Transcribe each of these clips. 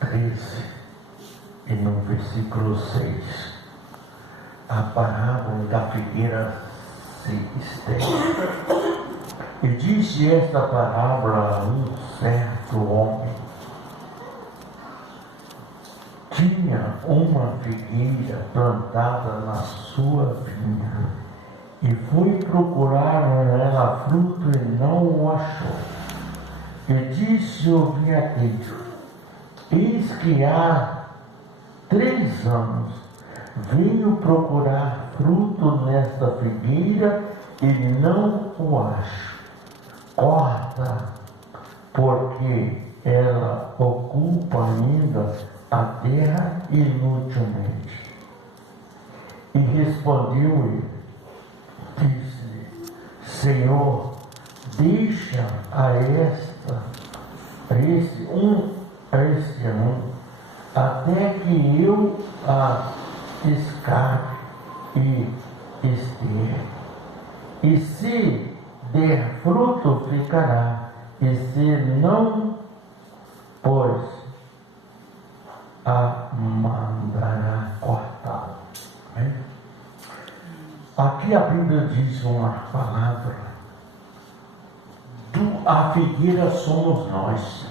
13 e no versículo 6, a parábola da figueira se estende. E disse esta parábola a um certo homem: tinha uma figueira plantada na sua vinha, e foi procurar nela fruto e não o achou. E disse o vinhadeiro: eis que há 3 anos venho procurar fruto nesta figueira e não o acho. Corta, porque ela ocupa ainda a terra inutilmente. E respondeu ele, disse: Senhor, deixa a este ano, até que eu a escape e esterre. E se der fruto, ficará, e se não, pois a mandará cortá-lo. Aqui a Bíblia diz uma palavra: a figueira somos nós.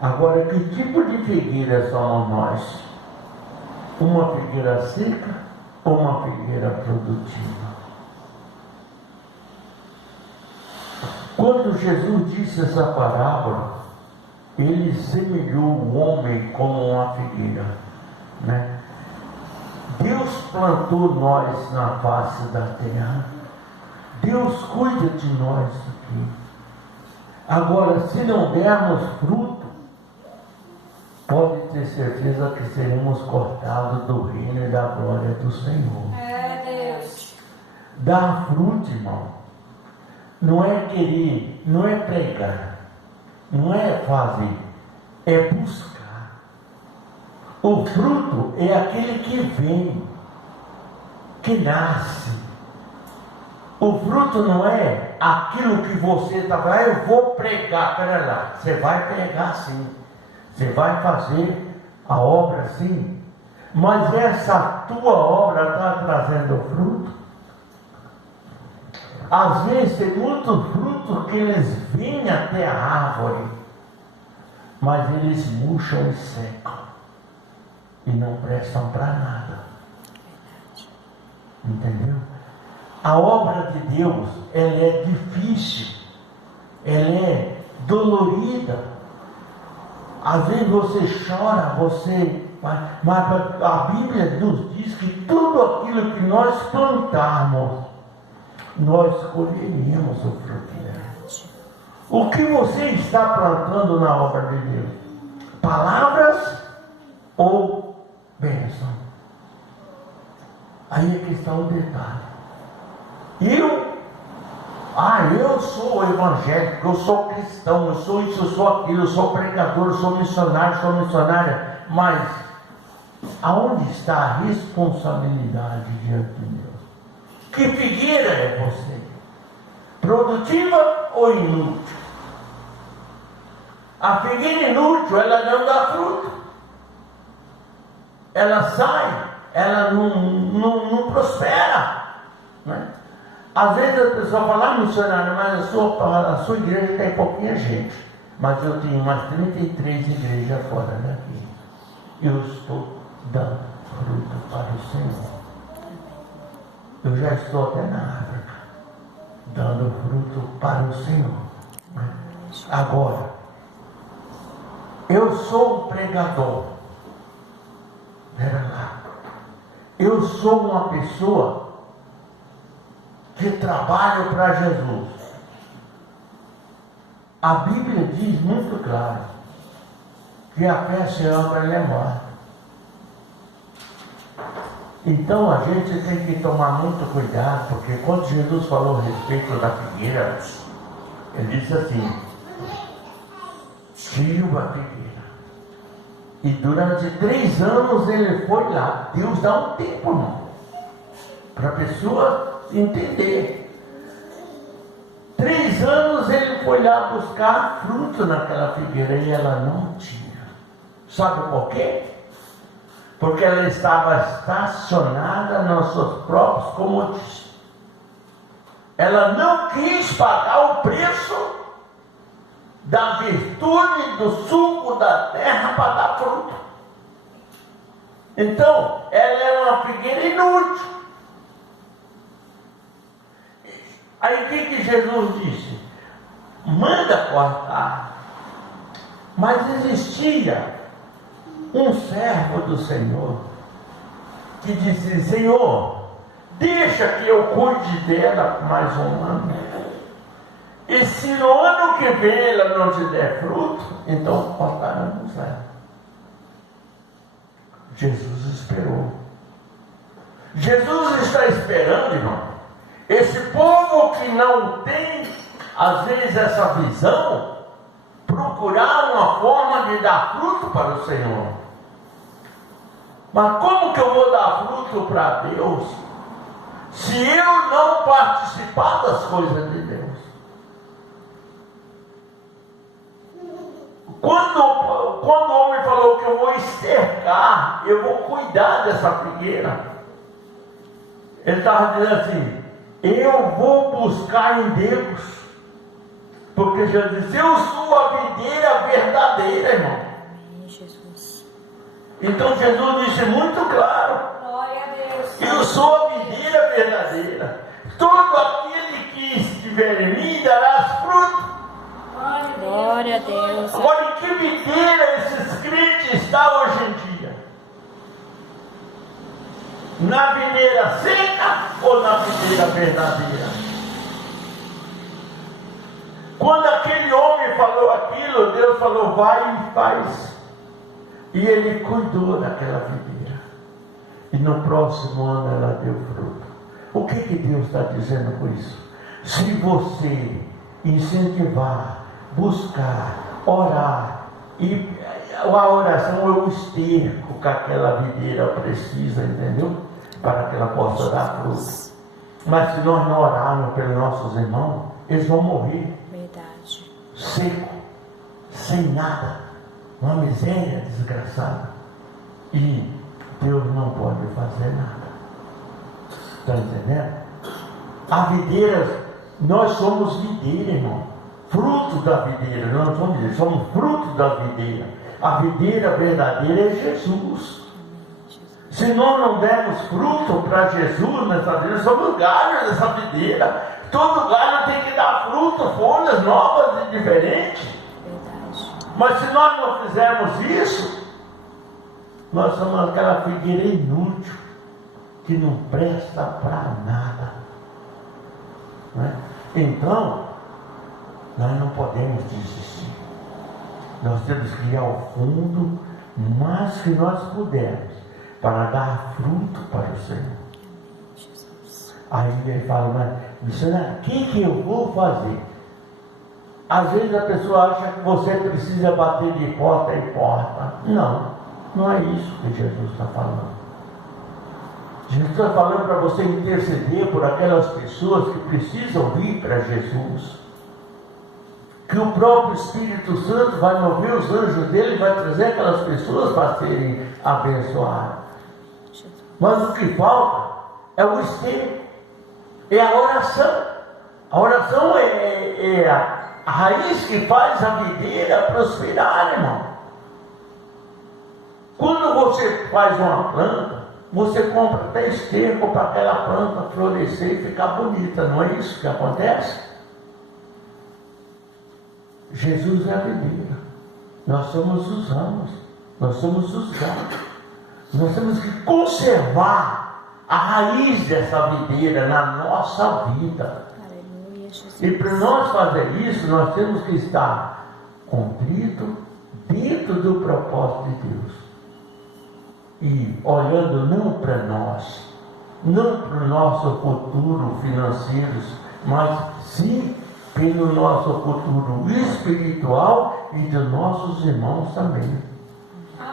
Agora, que tipo de figueira somos nós? Uma figueira seca ou uma figueira produtiva? Quando Jesus disse essa parábola, ele semelhou o homem como uma figueira, né? Deus plantou nós na face da terra. Deus cuida de nós aqui. Agora, se não dermos fruto, pode ter certeza que seremos cortados do reino e da glória do Senhor. Deus. Dar fruto, irmão, não é querer, não é pregar, não é fazer, é buscar. O fruto é aquele que vem, que nasce. O fruto não é aquilo que você está falando: eu vou pregar, pera lá. Você vai pregar sim, você vai fazer a obra sim, mas essa tua obra está trazendo fruto? Às vezes tem muitos frutos que eles vêm até a árvore, mas eles murcham e secam e não prestam para nada. Entendeu? A obra de Deus, ela é difícil, ela é dolorida. Às vezes você chora, mas a Bíblia nos diz que tudo aquilo que nós plantarmos, nós colheríamos o fruto dela. O que você está plantando na obra de Deus? Palavras ou bênção? Aí é que está o detalhe. Eu sou evangélico, eu sou cristão, eu sou isso, eu sou aquilo, eu sou pregador, eu sou missionário, sou missionária, mas aonde está a responsabilidade diante de Deus? Que figueira é você? Produtiva ou inútil? A figueira inútil, ela não dá fruto. Ela sai, ela não prospera, né? Às vezes a pessoa fala: missionário, mas a sua igreja tem pouquinha gente, mas eu tenho umas 33 igrejas fora daqui. Eu estou dando fruto para o Senhor. Eu já estou até na África, dando fruto para o Senhor. Agora, eu sou um pregador. Pera lá. Eu sou uma pessoa que trabalho para Jesus. A Bíblia diz muito claro que a fé sem obra ela é morta. Então a gente tem que tomar muito cuidado, porque quando Jesus falou a respeito da figueira, ele disse assim: tira a figueira. E durante 3 anos ele foi lá. Deus dá um tempo, irmão, para a pessoa entender. 3 anos ele foi lá buscar fruto naquela figueira e ela não tinha. Sabe por quê? Porque ela estava estacionada nos seus próprios comodismos. Ela não quis pagar o preço da virtude do suco da terra para dar fruto. Então, ela era uma figueira inútil. Aí o que Jesus disse? Manda cortar. Mas existia um servo do Senhor que disse: Senhor, deixa que eu cuide dela por mais um ano. E se no ano que vem ela não te der fruto, então cortaremos ela. Jesus esperou. Jesus está esperando, irmão. Esse povo que não tem, às vezes, essa visão, procurar uma forma de dar fruto para o Senhor. Mas como que eu vou dar fruto para Deus se eu não participar das coisas de Deus? Quando o homem falou que eu vou estercar, eu vou cuidar dessa figueira, ele estava dizendo assim: eu vou buscar em Deus, porque Jesus disse: eu sou a videira verdadeira, irmão. Jesus. Então Jesus disse muito claro: Glória a Deus. eu sou a videira verdadeira. Todo aquele que estiver em mim dará fruto. Glória a Deus. Agora, em que videira esses crentes estão hoje em dia? Na videira seca ou na videira verdadeira? Quando aquele homem falou aquilo, Deus falou: vai e faz. E ele cuidou daquela videira. E no próximo ano ela deu fruto. O que Deus está dizendo com isso? Se você incentivar, buscar, orar, e a oração é o esterco que aquela videira precisa, entendeu? Para que ela possa dar fruto. Mas se nós não orarmos pelos nossos irmãos, eles vão morrer. Verdade. Seco, sem nada, uma miséria desgraçada. E Deus não pode fazer nada. Está entendendo? A videira, nós somos videira, irmão. Fruto da videira, nós somos videira, somos fruto da videira. A videira verdadeira é Jesus. Se nós não dermos fruto para Jesus nessa videira, somos galhos dessa videira. Todo galho tem que dar fruto, folhas novas e diferentes. Verdade. Mas se nós não fizermos isso, nós somos aquela figueira inútil, que não presta para nada. Não é? Então, nós não podemos desistir. Nós temos que ir ao fundo, mais que nós pudermos, para dar fruto para o Senhor. Aí ele fala: mas missionário, o que eu vou fazer? Às vezes a pessoa acha que você precisa bater de porta em porta. Não, não é isso que Jesus está falando. Jesus está falando para você interceder por aquelas pessoas que precisam vir para Jesus. Que o próprio Espírito Santo vai mover os anjos dele e vai trazer aquelas pessoas para serem abençoadas. Mas o que falta é o esterco, é a oração. A oração é a raiz que faz a videira prosperar, irmão. Quando você faz uma planta, você compra até esterco para aquela planta florescer e ficar bonita, não é isso que acontece? Jesus é a videira, nós somos os ramos, nós somos os galhos. Nós temos que conservar a raiz dessa videira na nossa vida. Aleluia, Jesus. E para nós fazer isso, nós temos que estar contrito dentro do propósito de Deus. E olhando não para nós, não para o nosso futuro financeiro, mas sim pelo nosso futuro espiritual e dos nossos irmãos também.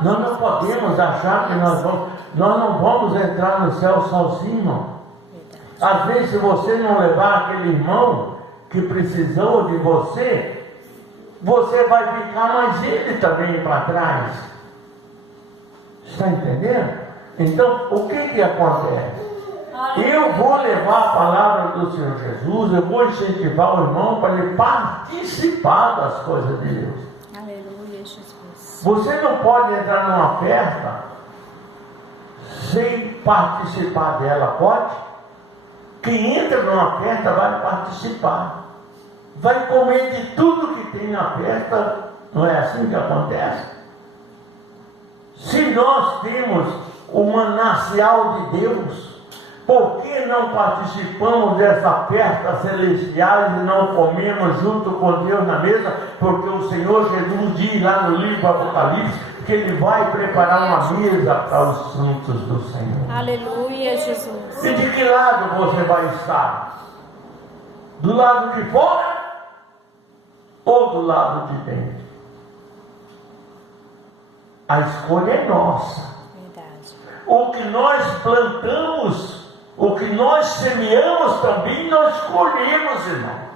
Nós não podemos achar que nós não vamos entrar no céu sozinhos, irmão. Às vezes, se você não levar aquele irmão, que precisou de você, você vai ficar, mas ele também para trás. Está entendendo? Então, o que acontece? Eu vou levar a palavra do Senhor Jesus, eu vou incentivar o irmão para ele participar das coisas de Deus. Aleluia, Jesus. Você não pode entrar numa festa sem participar dela, pode? Quem entra numa festa vai participar, vai comer de tudo que tem na festa, não é assim que acontece? Se nós temos o manancial de Deus, por que não participamos dessa festa celestial e não comemos junto com Deus na mesa? Porque o Senhor Jesus diz lá no livro Apocalipse que Ele vai preparar uma mesa para os santos do Senhor. Aleluia, Jesus. E de que lado você vai estar? Do lado de fora ou do lado de dentro? A escolha é nossa. Verdade. O que nós plantamos, o que nós semeamos também nós colhemos, irmão.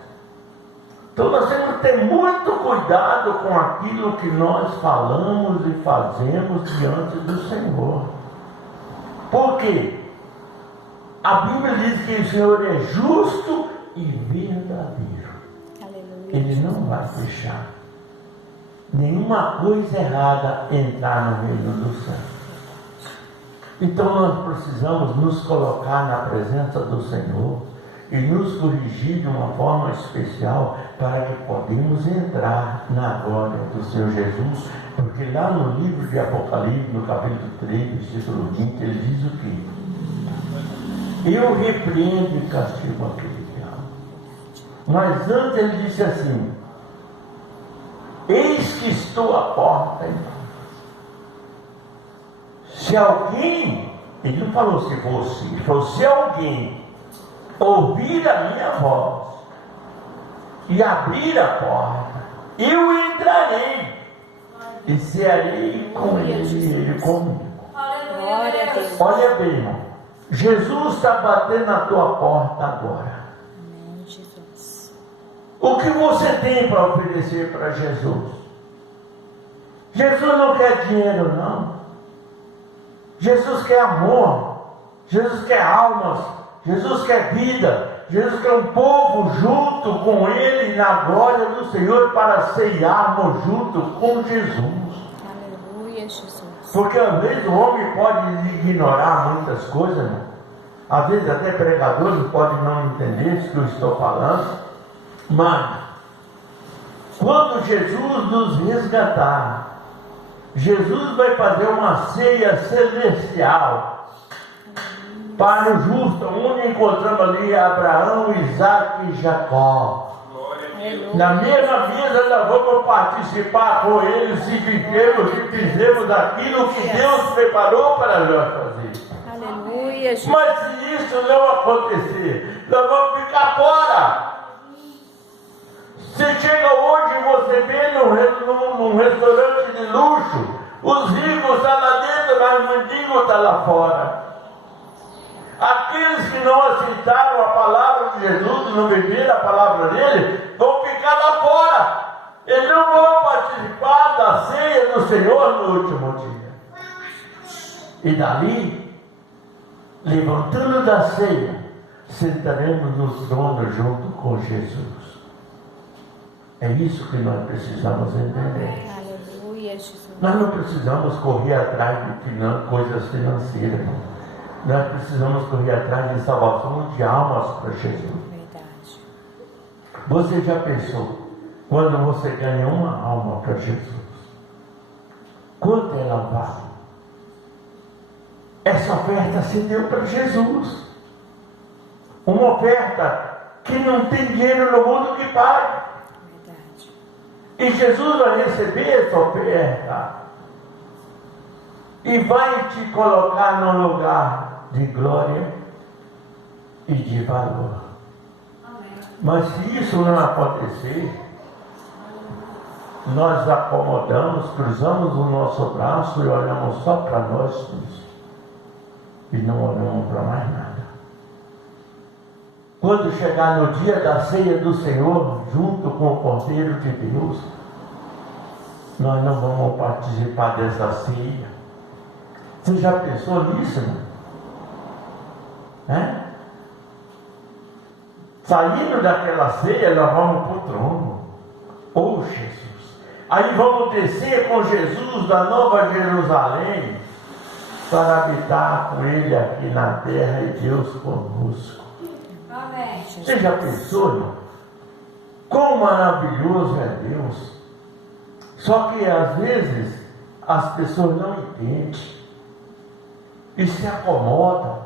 Então nós temos que ter muito cuidado com aquilo que nós falamos e fazemos diante do Senhor. Por quê? A Bíblia diz que o Senhor é justo e verdadeiro. Aleluia. Ele não vai deixar nenhuma coisa errada entrar no reino do céu. Então nós precisamos nos colocar na presença do Senhor e nos corrigir de uma forma especial para que podemos entrar na glória do Senhor Jesus, porque lá no livro de Apocalipse, no capítulo 3, versículo 20, ele diz o quê? Eu repreendo e castigo aquele diabo. Mas antes ele disse assim: eis que estou à porta, irmão. Se alguém, ele não falou se você, ele falou se alguém ouvir a minha voz e abrir a porta, eu entrarei e cearei com ele e ele comigo. Glória a Deus. Olha bem, irmão, Jesus está batendo na tua porta agora. Amém, Jesus. O que você tem para oferecer para Jesus? Jesus não quer dinheiro, não. Jesus quer amor, Jesus quer almas, Jesus quer vida, Jesus quer um povo junto com Ele na glória do Senhor para ceiarmos junto com Jesus. Aleluia, Jesus. Porque às vezes o homem pode ignorar muitas coisas, né? Às vezes até pregadores podem não entender isso que eu estou falando, mas quando Jesus nos resgatar, Jesus vai fazer uma ceia celestial para o justo, onde encontramos ali Abraão, Isaac e Jacó. Na mesma mesa nós vamos participar com eles se vivemos e fizemos aquilo que Deus preparou para nós fazer. Aleluia, Jesus. Mas se isso não acontecer, nós vamos ficar fora. Se chega hoje e você vê num restaurante de luxo, os ricos estão lá dentro, mas o mendigo está lá fora. Aqueles que não aceitaram a palavra de Jesus, não beberam a palavra dele, vão ficar lá fora. Eles não vão participar da ceia do Senhor no último dia. E dali, levantando da ceia, sentaremos no trono junto com Jesus. É isso que nós precisamos entender. Aleluia, Jesus. Nós não precisamos correr atrás de coisas financeiras. Nós precisamos correr atrás de salvação de almas para Jesus. Verdade. Você já pensou, quando você ganha uma alma para Jesus, quanto ela vale? Essa oferta se deu para Jesus. Uma oferta que não tem dinheiro no mundo que pague. Verdade. E Jesus vai receber essa oferta e vai te colocar num lugar de glória e de valor. Mas se isso não acontecer, nós acomodamos, cruzamos o nosso braço e olhamos só para nós e não olhamos para mais nada. quando chegar no dia da ceia do Senhor, junto com o Cordeiro de Deus, nós não vamos participar dessa ceia. Você já pensou nisso, né? Saindo daquela ceia, nós vamos para o trono. Oh, Jesus! Aí vamos descer com Jesus da Nova Jerusalém para habitar com Ele aqui na terra e Deus conosco. Amém. Você já pensou, irmão? Quão maravilhoso é Deus! Só que às vezes as pessoas não entendem e se acomodam.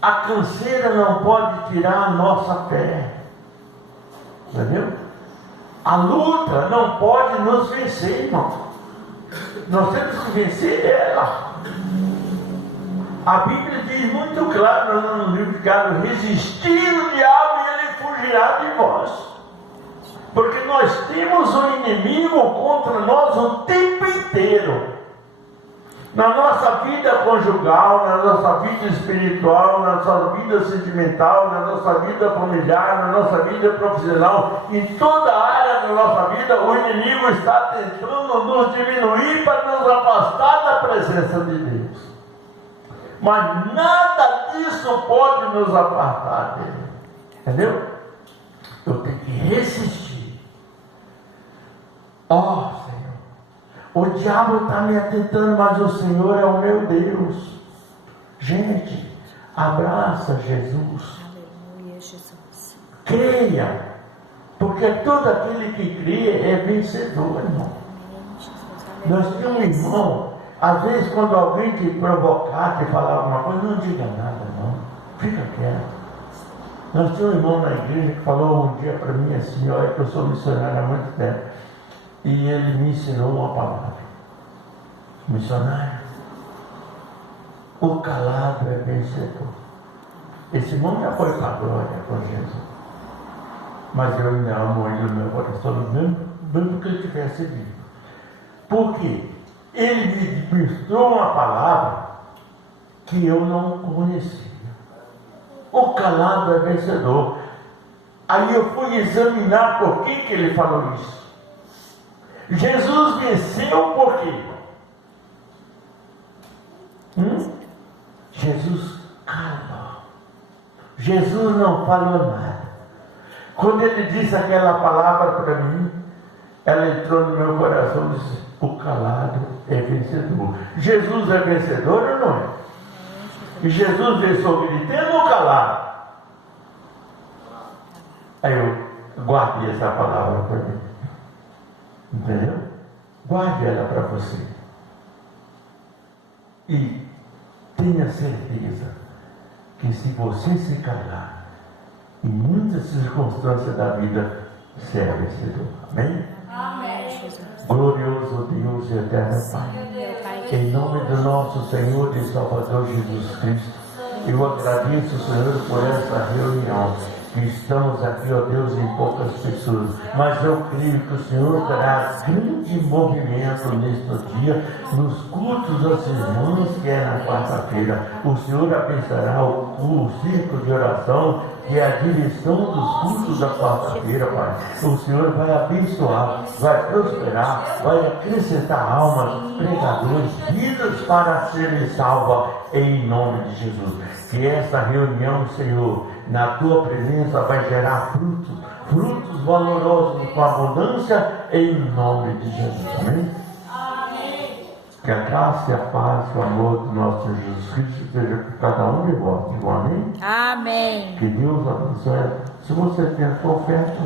A canseira não pode tirar a nossa fé. Entendeu? A luta não pode nos vencer, irmão. Nós temos que vencer ela. A Bíblia diz muito claro no livro de Gálatas: resistir o diabo e ele fugirá de vós. Porque nós temos um inimigo contra nós o tempo inteiro. Na nossa vida conjugal, na nossa vida espiritual, na nossa vida sentimental, na nossa vida familiar, na nossa vida profissional, em toda a área da nossa vida, o inimigo está tentando nos diminuir para nos afastar da presença de Deus. Mas nada disso pode nos apartar dele. Entendeu? Eu tenho que resistir. Ó, Senhor. O diabo está me atentando, mas o Senhor é o meu Deus. Gente, abraça Jesus. Aleluia, Jesus. Creia, porque todo aquele que crê é vencedor, irmão. Amém, Jesus. Nós temos um irmão, às vezes quando alguém te provocar, te falar alguma coisa, não diga nada, não. Fica quieto. Nós temos um irmão na igreja que falou um dia para mim assim: olha, que eu sou missionário há muito tempo. E ele me ensinou uma palavra: missionário, o calado é vencedor. Esse irmão já foi para a glória com Jesus, mas eu ainda amo ele no meu coração, mesmo que ele tivesse vivo. Por quê? Ele me mostrou uma palavra que eu não conhecia. O calado é vencedor. Aí eu fui examinar por que ele falou isso. Jesus venceu por quê? Jesus calou. Jesus não falou nada. Quando ele disse aquela palavra para mim, ela entrou no meu coração e disse: o calado é vencedor. Jesus é vencedor ou não é? E Jesus venceu gritando ou calado? Aí eu guardei essa palavra para mim. Entendeu? Guarde ela para você. E tenha certeza que se você se calar, em muitas circunstâncias da vida, você é vencedor. Amém? Amém. Jesus. Glorioso Deus e eterno Pai, em nome do nosso Senhor e Salvador Jesus Cristo, eu agradeço, Senhor, por essa reunião. Estamos aqui, ó Deus, em poucas pessoas, mas eu creio que o Senhor terá grande movimento neste dia, nos cultos das irmãs, que é na quarta-feira. O Senhor abençoará o círculo de oração, que é a direção dos cultos da quarta-feira, Pai. O Senhor vai abençoar, vai prosperar, vai acrescentar almas, pregadores, vidas para serem salvas, em nome de Jesus. Que esta reunião, Senhor, na tua presença vai gerar frutos valorosos com abundância, em nome de Jesus. Amém? Amém. Que a graça e a paz e o amor do nosso Senhor Jesus Cristo esteja com cada um de vós. Amém? Amém. Que Deus abençoe. Se você tem a sua oferta,